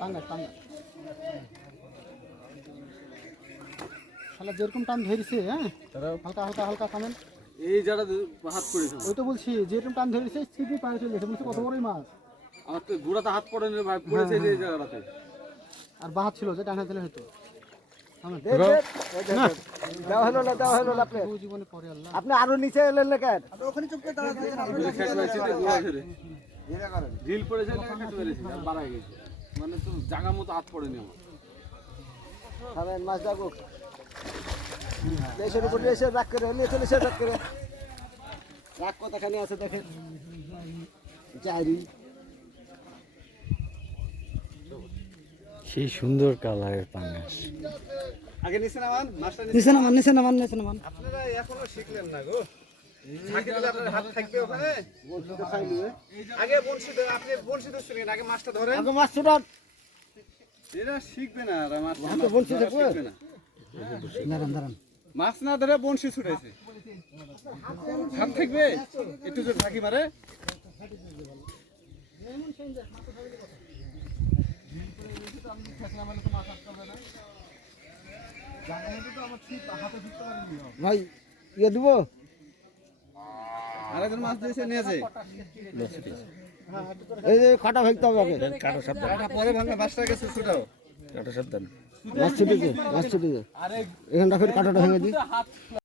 পাঙ্গাস পাঙ্গাস শালা যেরকম টান ধরেছে, হ্যাঁ হালকা হালকা হালকা থামেন। এই যারা হাত পড়েছে ওই তো বলছি যেরকম টান ধরেছে সিধি পায়ে চলে গেছে, বলছি কত বড়ই মাছ। আমার তো গোড়াতে হাত পড়েনি ভাই, পড়েছে এই জায়গাটাতে। আর বাহাত ছিল যে টানা দিলে হয়তো থামেন। জীবনে পরে আল্লাহ আপনি আরো নিচে এলেন না কেন? ঢিল পড়েছে খেতে পেরেছি আর বাড়াই গেছে, মানে তো জায়গা মতো হাত পড়েনি আমার। থামেন, মাছ যাবো দেশের উপর এসে রাগ করে নিয়ে চলে এসে রাগ করে রাগ কতখানি আছে দেখেন। চারি সেই সুন্দর কালারের পাঙ্গাস। আগে নিচে নামান, মাছটা নিচে নামান নিচে নামান নিচে নামান। আপনারা এখনো শিখলেন না গো। ঝাঁকি দিলে আপনার হাত থাকবে ওখানে। আগে বনশি ধরে, আপনি বনশি ধরছেন, আগে মাছটা ধরেন। আগে মাছ ছোটান। এরা শিখবে না, আর মাছ বনশি ধরা ধরবে? শিখবে না। দাঁড়ান দাঁড়ান। মাছ না ধরে বনশি ছুটাইছে, হাত থাকবে একটু জোর ঝাঁকি মারে। ভাই ইয়ে দেবো? আরেকজন মাছ দিয়েছে নিয়েছে, এই যে কাটা ভাঙতে হবে আগে। কাটা পরে ভাঙা মাছটাকে ছুটাও। মাছ ছুটেছে, মাছ ছুটেছে। এখানটা ফের কাটাটা ভেঙে দিই।